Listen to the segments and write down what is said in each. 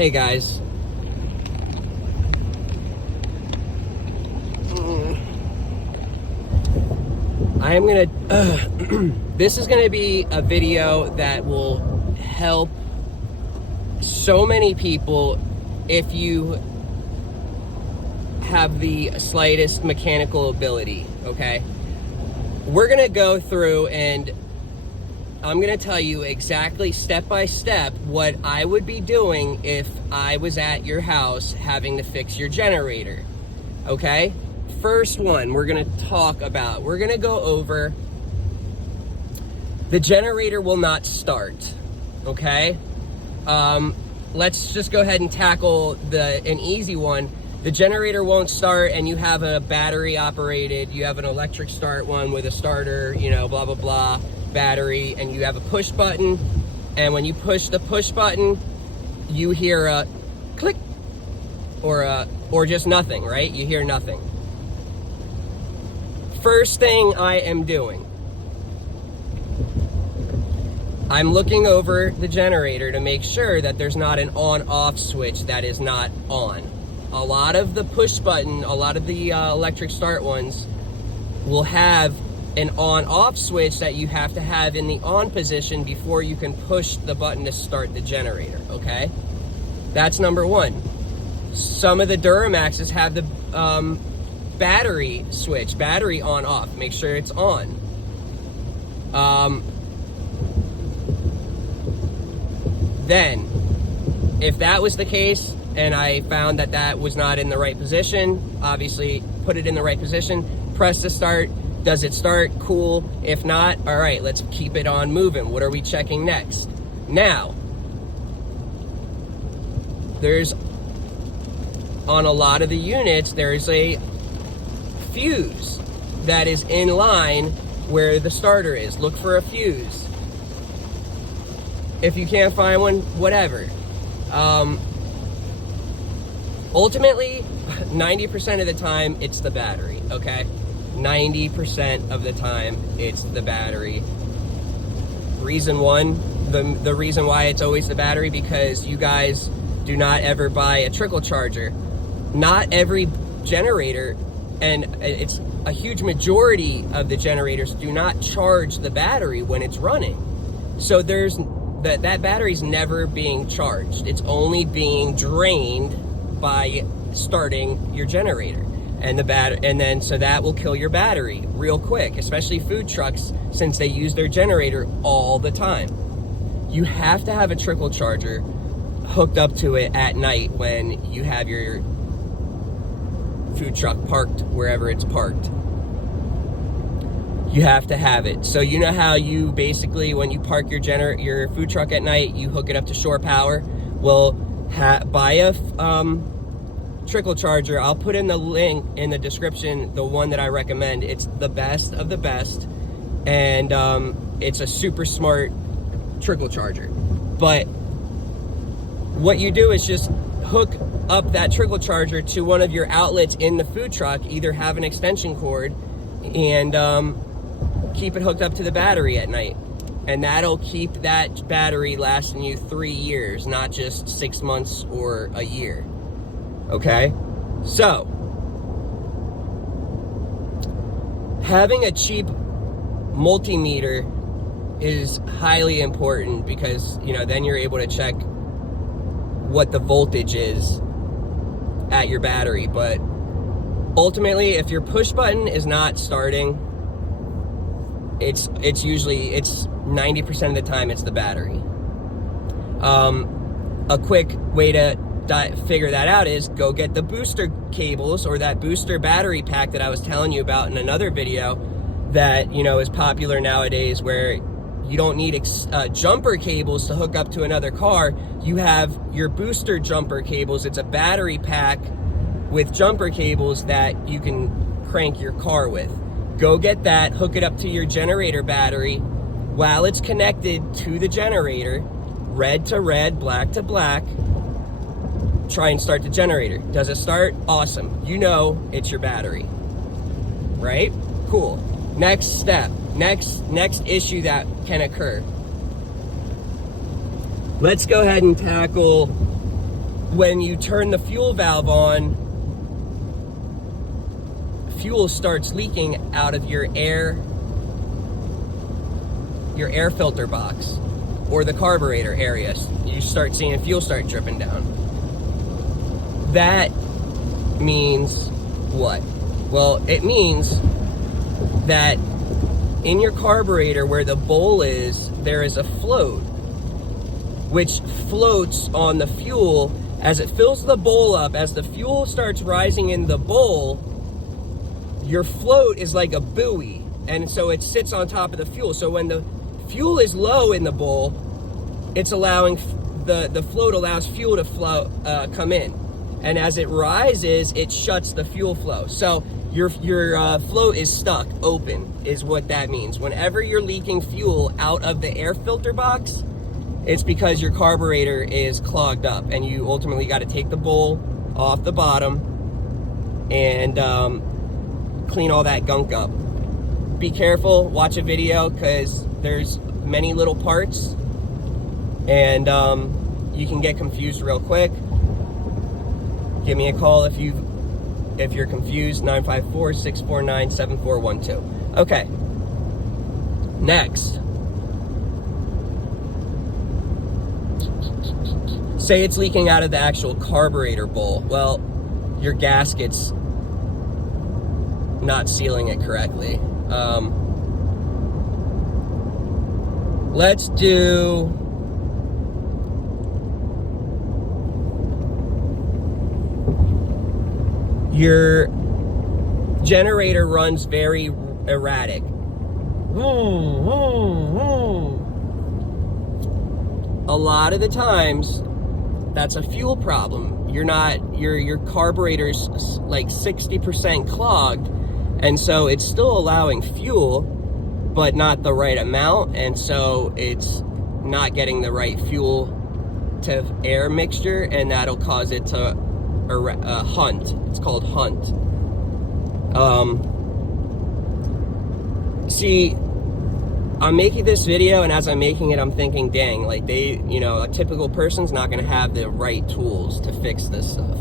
Hey guys. I am gonna, this is gonna be a video that will help so many people if you have the slightest mechanical ability, okay? We're gonna go through and I'm gonna tell you exactly step by step what I would be doing if I was at your house having to fix your generator, okay? First one we're gonna go over the generator will not start, okay? Let's just go ahead and tackle an easy one. The generator won't start and you have a battery operated, you have an electric start one with a starter, you know, blah, blah, blah, battery, and you have a push button. And when you push the push button, you hear a click or just nothing, right? You hear nothing. First thing I am doing, I'm looking over the generator to make sure that there's not an on-off switch that is not on. A lot of the push button, a lot of the electric start ones will have an on-off switch that you have to have in the on position before you can push the button to start the generator, okay? That's number one. Some of the Duramaxes have the battery switch, battery on-off. Make sure it's on. Then, if that was the case, and I found that that was not in the right position, obviously put it in the right position, press the start. Does it start? Cool. If not, all right, let's keep it on moving. What are we checking next? Now, on a lot of the units, there's a fuse that is in line where the starter is. Look for a fuse. If you can't find one, whatever. Ultimately, 90% of the time, it's the battery, okay? 90% of the time, it's the battery. Reason one, the reason why it's always the battery, because you guys do not ever buy a trickle charger. Not every generator, and it's a huge majority of the generators, do not charge the battery when it's running. So that battery's never being charged. It's only being drained by starting your generator, and so that will kill your battery real quick, especially food trucks, since they use their generator all the time. You have to have a trickle charger hooked up to it at night when you have your food truck parked wherever it's parked. You have to have it. So you know how you basically, when you park your food truck at night, you hook it up to shore power? Well, buy a trickle charger. I'll put in the link in the description, the one that I recommend. It's the best of the best, and it's a super smart trickle charger. But what you do is just hook up that trickle charger to one of your outlets in the food truck, either have an extension cord, and keep it hooked up to the battery at night. And that'll keep that battery lasting you 3 years, not just 6 months or a year. Okay? So, having a cheap multimeter is highly important because, you know, then you're able to check what the voltage is at your battery. But ultimately, if your push button is not starting, it's 90% of the time it's the battery. A quick way to figure that out is go get the booster cables or that booster battery pack that I was telling you about in another video that, you know, is popular nowadays, where you don't need jumper cables to hook up to another car. You have your booster jumper cables. It's a battery pack with jumper cables that you can crank your car with. Go get that, hook it up to your generator battery while it's connected to the generator, red to red, black to black. Try and start the generator. Does it start? Awesome. You know it's your battery, right? Cool. Next step, next issue that can occur. Let's go ahead and tackle when you turn the fuel valve on, fuel starts leaking out of your air filter box or the carburetor area. You start seeing fuel start dripping down. That means what? Well, it means that in your carburetor where the bowl is, there is a float which floats on the fuel. As it fills the bowl up, as the fuel starts rising in the bowl, your float is like a buoy, and so it sits on top of the fuel. So when the fuel is low in the bowl, it's allowing the float allows fuel to flow come in, and as it rises, it shuts the fuel flow. So your float is stuck open, is what that means. Whenever you're leaking fuel out of the air filter box, it's because your carburetor is clogged up, and you ultimately got to take the bowl off the bottom and clean all that gunk up. Be careful, watch a video, because there's many little parts, and you can get confused real quick. Give me a call if you're confused, 954-649-7412. Okay, next. Say it's leaking out of the actual carburetor bowl. Well, your gasket's not sealing it correctly. Let's do your generator runs very erratic. A lot of the times, that's a fuel problem. Your carburetor's like 60% clogged, and so it's still allowing fuel, but not the right amount, and so it's not getting the right fuel to air mixture, and that'll cause it to hunt. It's called hunt. See, I'm making this video, and as I'm making it, I'm thinking, dang, like a typical person's not gonna have the right tools to fix this stuff.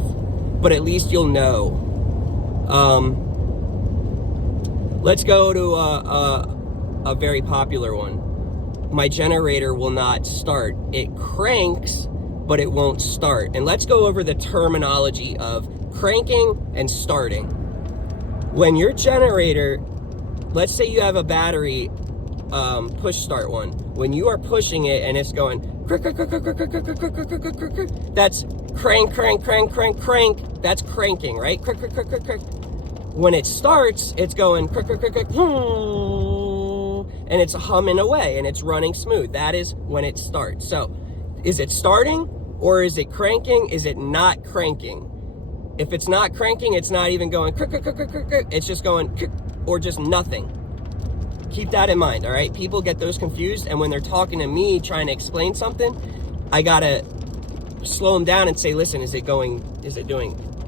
But at least you'll know. Let's go to a very popular one. My generator will not start. It cranks, but it won't start. And let's go over the terminology of cranking and starting. When your generator, let's say you have a battery push start one. When you are pushing it and it's going, that's crank, crank, crank, crank, crank. That's cranking, right? When it starts, it's going, and it's humming away and it's running smooth. That is when it starts. So, is it starting or is it cranking? Is it not cranking? If it's not cranking, it's not even going, it's just going, or just nothing. Keep that in mind, all right? People get those confused, and when they're talking to me trying to explain something, I gotta slow them down and say, listen, is it doing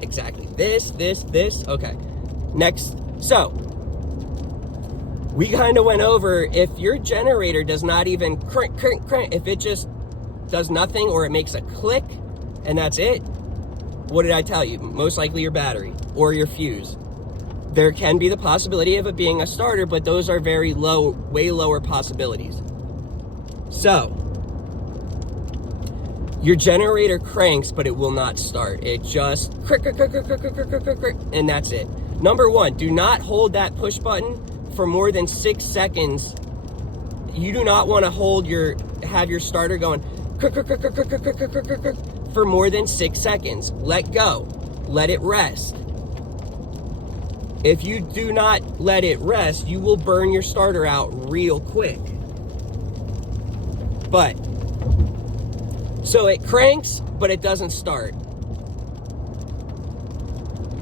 exactly this? Okay, next. So, we kind of went over, if your generator does not even crank, if it just does nothing or it makes a click and that's it, what did I tell you? Most likely your battery or your fuse. There can be the possibility of it being a starter, but those are very low, way lower possibilities. So, your generator cranks, but it will not start. It just and that's it. Number one, do not hold that push button for more than 6 seconds. You do not want to have your starter going for more than 6 seconds. Let go. Let it rest. If you do not let it rest, you will burn your starter out real quick. But, so it cranks, but it doesn't start.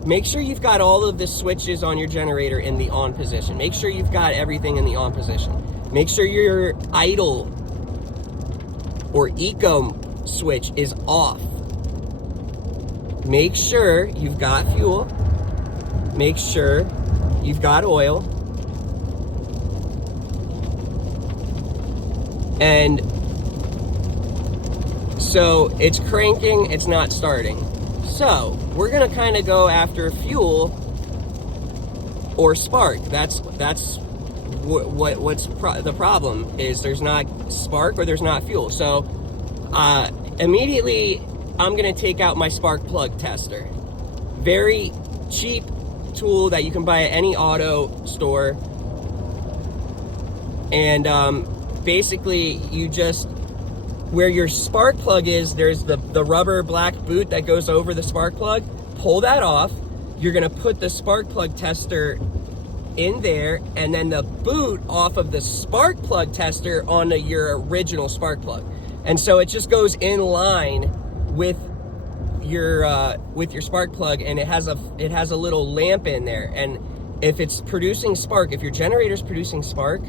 Make sure you've got all of the switches on your generator in the on position. Make sure you've got everything in the on position. Make sure your idle or eco switch is off. Make sure you've got fuel. Make sure you've got oil. And So it's cranking, it's not starting. So we're gonna kind of go after fuel or spark. That's what's the problem is. There's not spark or there's not fuel. So immediately I'm gonna take out my spark plug tester. Very cheap tool that you can buy at any auto store. And basically you just, where your spark plug is, there's the rubber black boot that goes over the spark plug. Pull that off. You're gonna put the spark plug tester in there, and then the boot off of the spark plug tester onto your original spark plug. And so it just goes in line with your spark plug, and it has a little lamp in there. And if it's producing spark, if your generator's producing spark,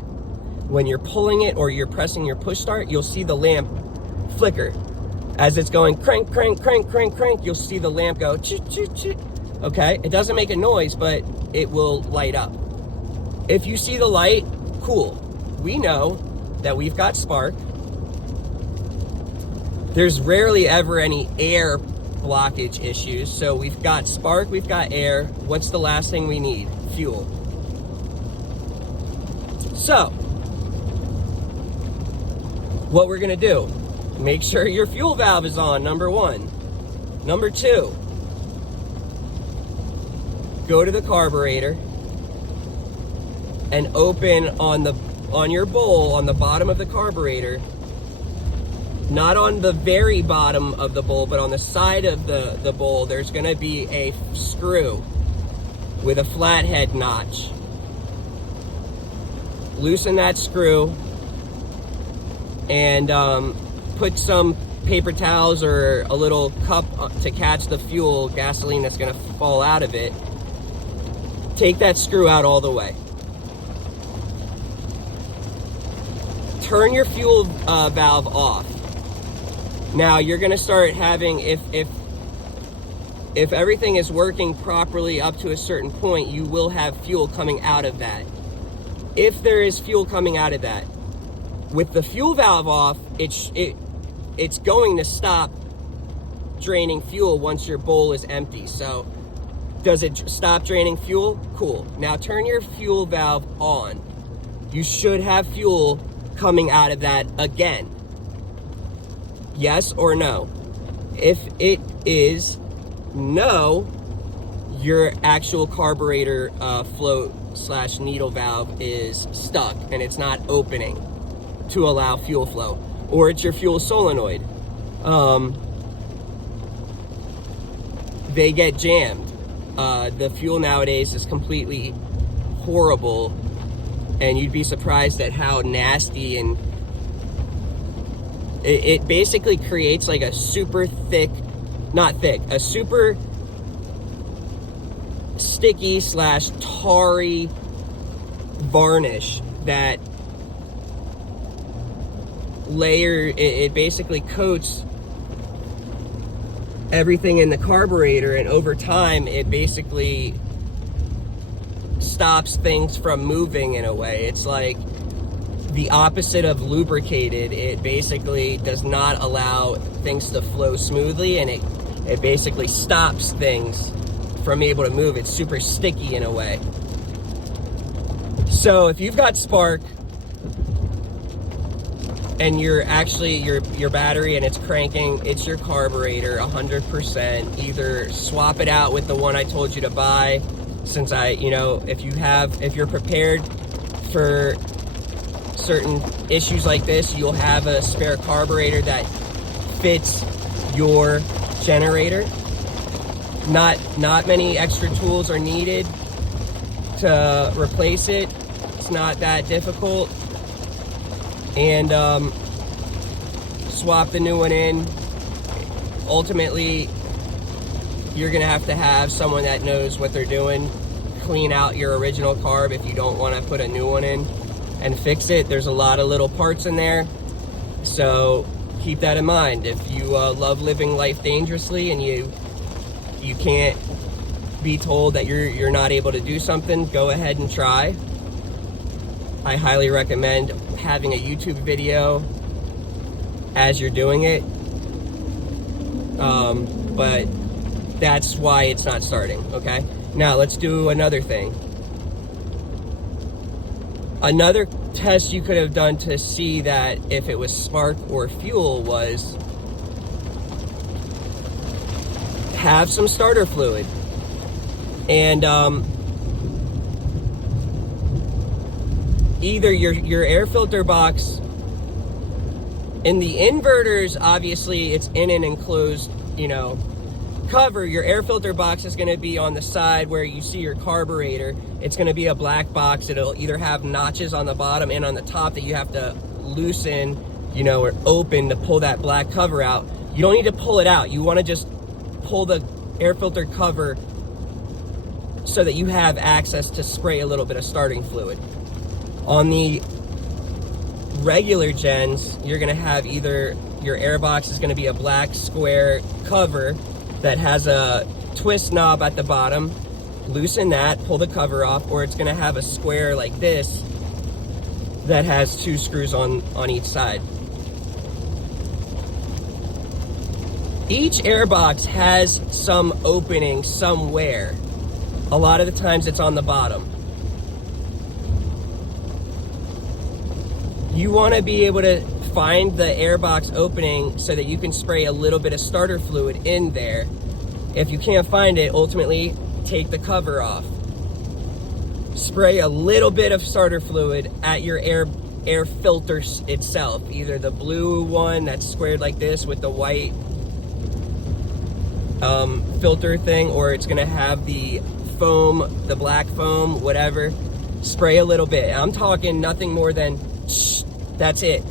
when you're pulling it or you're pressing your push start, you'll see the lamp flicker. As it's going crank, crank, crank, crank, crank, you'll see the lamp go choo, choo, choo. Okay, it doesn't make a noise, but it will light up. If you see the light, cool. We know that we've got spark. There's rarely ever any air blockage issues. So we've got spark, we've got air. What's the last thing we need? Fuel. So what we're gonna do, make sure your fuel valve is on, number one. Number two, go to the carburetor and open on your bowl, on the bottom of the carburetor, not on the very bottom of the bowl, but on the side of the bowl, there's gonna be a screw with a flathead notch. Loosen that screw and put some paper towels or a little cup to catch the fuel, gasoline that's gonna fall out of it. Take that screw out all the way. Turn your fuel valve off. Now you're gonna start having, if everything is working properly up to a certain point, you will have fuel coming out of that. If there is fuel coming out of that, with the fuel valve off, it's going to stop draining fuel once your bowl is empty. So does it stop draining fuel? Cool. Now turn your fuel valve on. You should have fuel coming out of that again. Yes or no? If it is no, your actual carburetor float / needle valve is stuck and it's not opening to allow fuel flow. Or it's your fuel solenoid. They get jammed. The fuel nowadays is completely horrible, and you'd be surprised at how nasty, and it basically creates like a super thick, not thick, a super sticky / tarry varnish that layer, it basically coats everything in the carburetor, and over time it basically stops things from moving in a way. It's like the opposite of lubricated. It basically does not allow things to flow smoothly, and it basically stops things from able to move. It's super sticky in a way. So if you've got spark and you're actually your battery and it's cranking, it's your carburetor 100%. Either swap it out with the one I told you to buy, since if you're prepared for certain issues like this, you'll have a spare carburetor that fits your generator. Not many extra tools are needed to replace it. It's not that difficult. And swap the new one in. Ultimately, you're gonna have to have someone that knows what they're doing clean out your original carb if you don't want to put a new one in and fix it. There's a lot of little parts in there, so keep that in mind. If you love living life dangerously and you can't be told that you're not able to do something, go ahead and try. I highly recommend having a YouTube video as you're doing it. but that's why it's not starting, okay? Now let's do another thing. Another test you could have done to see that if it was spark or fuel was have some starter fluid. And either your air filter box, in the inverters, obviously it's in an enclosed, cover. Your air filter box is going to be on the side where you see your carburetor. It's going to be a black box. It'll either have notches on the bottom and on the top that you have to loosen, or open to pull that black cover out. You don't need to pull it out. You want to just pull the air filter cover so that you have access to spray a little bit of starting fluid. On the regular gens, you're going to have either your air box is going to be a black square cover that has a twist knob at the bottom. Loosen that, pull the cover off, or it's going to have a square like this that has 2 screws on each side. Each air box has some opening somewhere. A lot of the times it's on the bottom. You want to be able to find the air box opening so that you can spray a little bit of starter fluid in there. If you can't find it, ultimately take the cover off. Spray a little bit of starter fluid at your air filter itself, either the blue one that's squared like this with the white filter thing, or it's gonna have the foam, the black foam, whatever. Spray a little bit. I'm talking nothing more than that's it.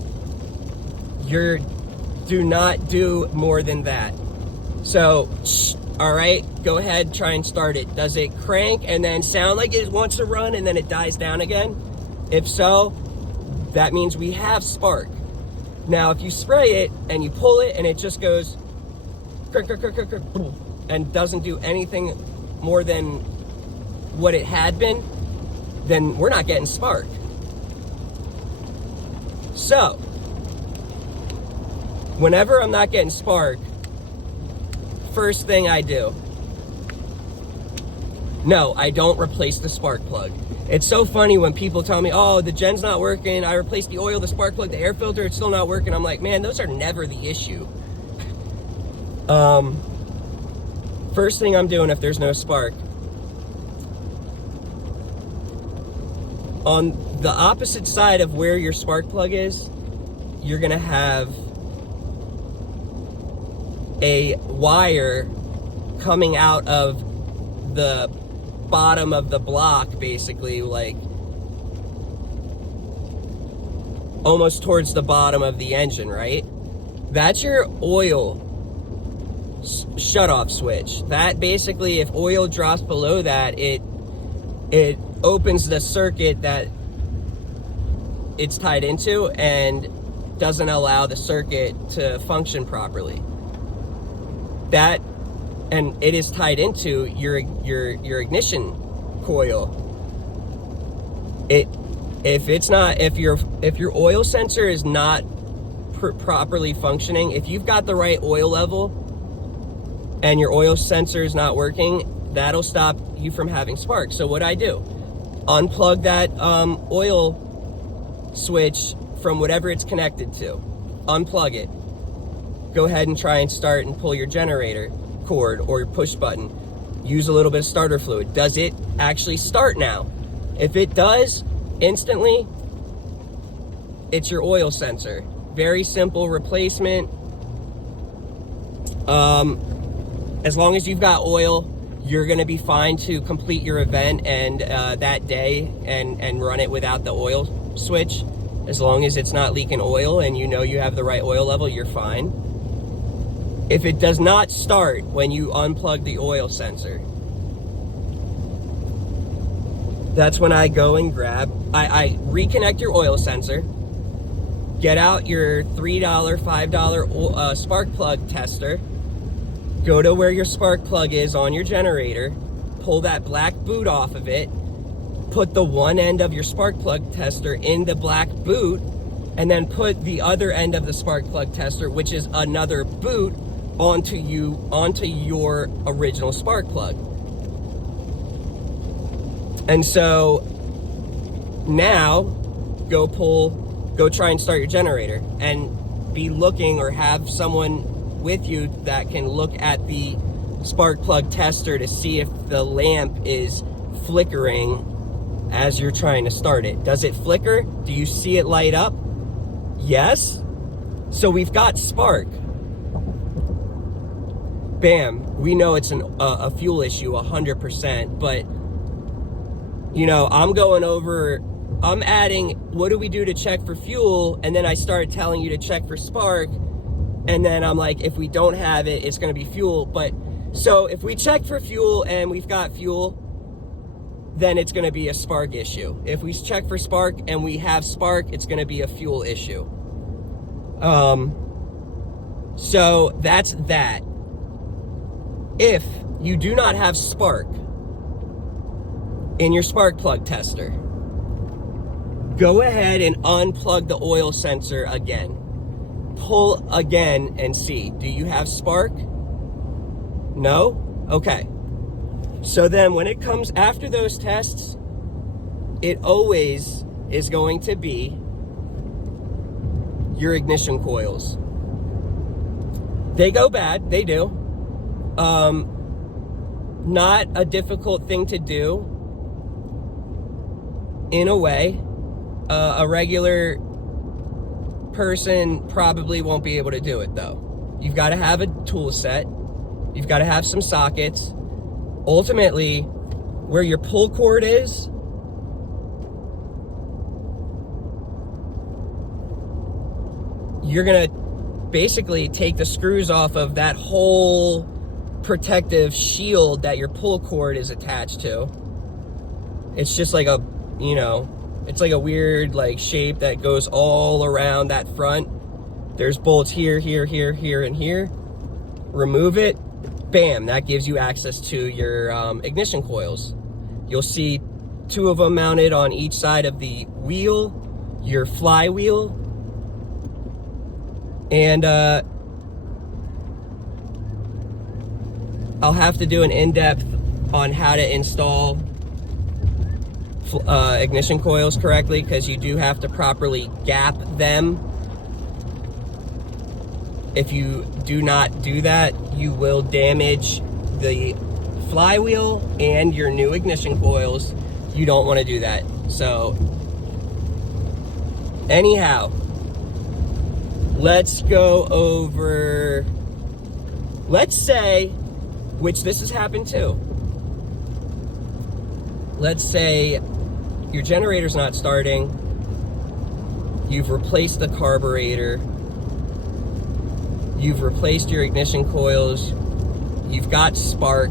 Do not do more than that. So, all right, go ahead, try and start it. Does it crank and then sound like it wants to run and then it dies down again? If so, that means we have spark. Now, if you spray it and you pull it and it just goes and doesn't do anything more than what it had been, then we're not getting spark. So, whenever I'm not getting spark, first thing I do, no, I don't replace the spark plug. It's so funny when people tell me, oh, the gen's not working, I replaced the oil, the spark plug, the air filter, it's still not working. I'm like, man, those are never the issue. First thing I'm doing if there's no spark, on the opposite side of where your spark plug is, you're gonna have a wire coming out of the bottom of the block, basically, like almost towards the bottom of the engine, right? That's your oil shut-off switch. That basically, if oil drops below that, it opens the circuit that it's tied into and doesn't allow the circuit to function properly. That, and it is tied into your ignition coil. If your oil sensor is not properly functioning, if you've got the right oil level and your oil sensor is not working, that'll stop you from having spark. So what I do, unplug that oil switch from whatever it's connected to, unplug it, go ahead and try and start and pull your generator cord or your push button. Use a little bit of starter fluid. Does it actually start now? If it does, instantly, it's your oil sensor. Very simple replacement. As long as you've got oil, you're gonna be fine to complete your event and that day and run it without the oil switch. As long as it's not leaking oil and you know you have the right oil level, you're fine. If it does not start when you unplug the oil sensor, that's when I go and I reconnect your oil sensor, get out your $3, $5 spark plug tester, go to where your spark plug is on your generator, pull that black boot off of it, put the one end of your spark plug tester in the black boot, and then put the other end of the spark plug tester, which is another boot, onto your original spark plug. And so now go try and start your generator, and be looking, or have someone with you that can look at the spark plug tester to see if the lamp is flickering as you're trying to start it. Does it flicker? Do you see it light up? Yes. So we've got spark. Bam. We know it's a fuel issue 100%, but you know, I'm adding, what do we do to check for fuel? And then I started telling you to check for spark. And then I'm like, if we don't have it, it's going to be fuel. But so if we check for fuel and we've got fuel, then it's going to be a spark issue. If we check for spark and we have spark, it's going to be a fuel issue. So that's that. If you do not have spark in your spark plug tester, go ahead and unplug the oil sensor again. Pull again and see, do you have spark? No? Okay. So then when it comes after those tests, it always is going to be your ignition coils. They go bad, they do. Not a difficult thing to do in a way. A regular person probably won't be able to do it though. You've got to have a tool set. You've got to have some sockets. Ultimately, where your pull cord is, you're gonna basically take the screws off of that whole protective shield that your pull cord is attached to. It's just like a, you know, it's like a weird like shape that goes all around that front. There's bolts here, here, here, here, and here. Remove it. Bam, that gives you access to your ignition coils. You'll see 2 of them mounted on each side of the wheel, your flywheel. And I'll have to do an in-depth on how to install ignition coils correctly, because you do have to properly gap them. If you do not do that, you will damage the flywheel and your new ignition coils. You don't want to do that. So anyhow, let's go over, let's say, which this has happened too. Let's say your generator's not starting. You've replaced the carburetor. You've replaced your ignition coils. You've got spark.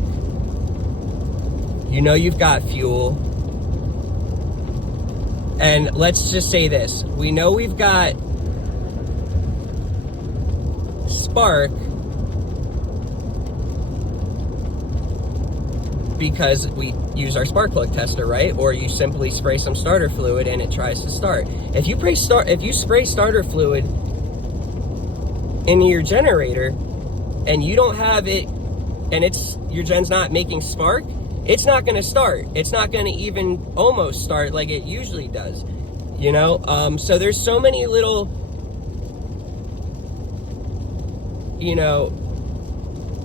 You know you've got fuel. And let's just say this. We know we've got spark because we use our spark plug tester, right? Or you simply spray some starter fluid and it tries to start. If you spray starter fluid into your generator and you don't have it, and your gen's not making spark, it's not going to start. It's not going to even almost start like it usually does, you know? So there's so many little, you know,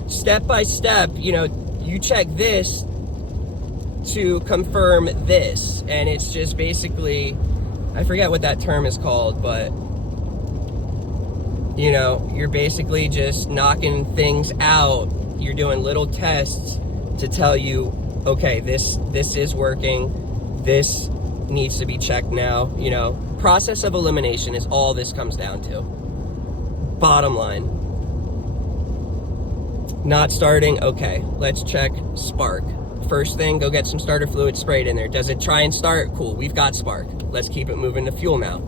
step by step, you know, you check this to confirm this, and it's just basically, I forget what that term is called, but you know, you're basically just knocking things out. You're doing little tests to tell you, okay, this is working, this needs to be checked now. You know, process of elimination is all this comes down to. Bottom line. Not starting, okay, let's check spark. First thing, go get some starter fluid sprayed in there. Does it try and start? Cool, we've got spark. Let's keep it moving to fuel now.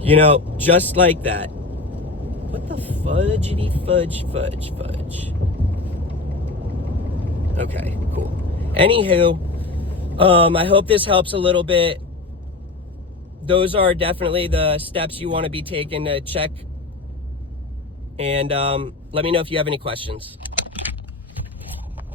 You know, just like that. What the fudgity fudge. Okay, cool. Anywho, I hope this helps a little bit. Those are definitely the steps you want to be taking to check And let me know if you have any questions.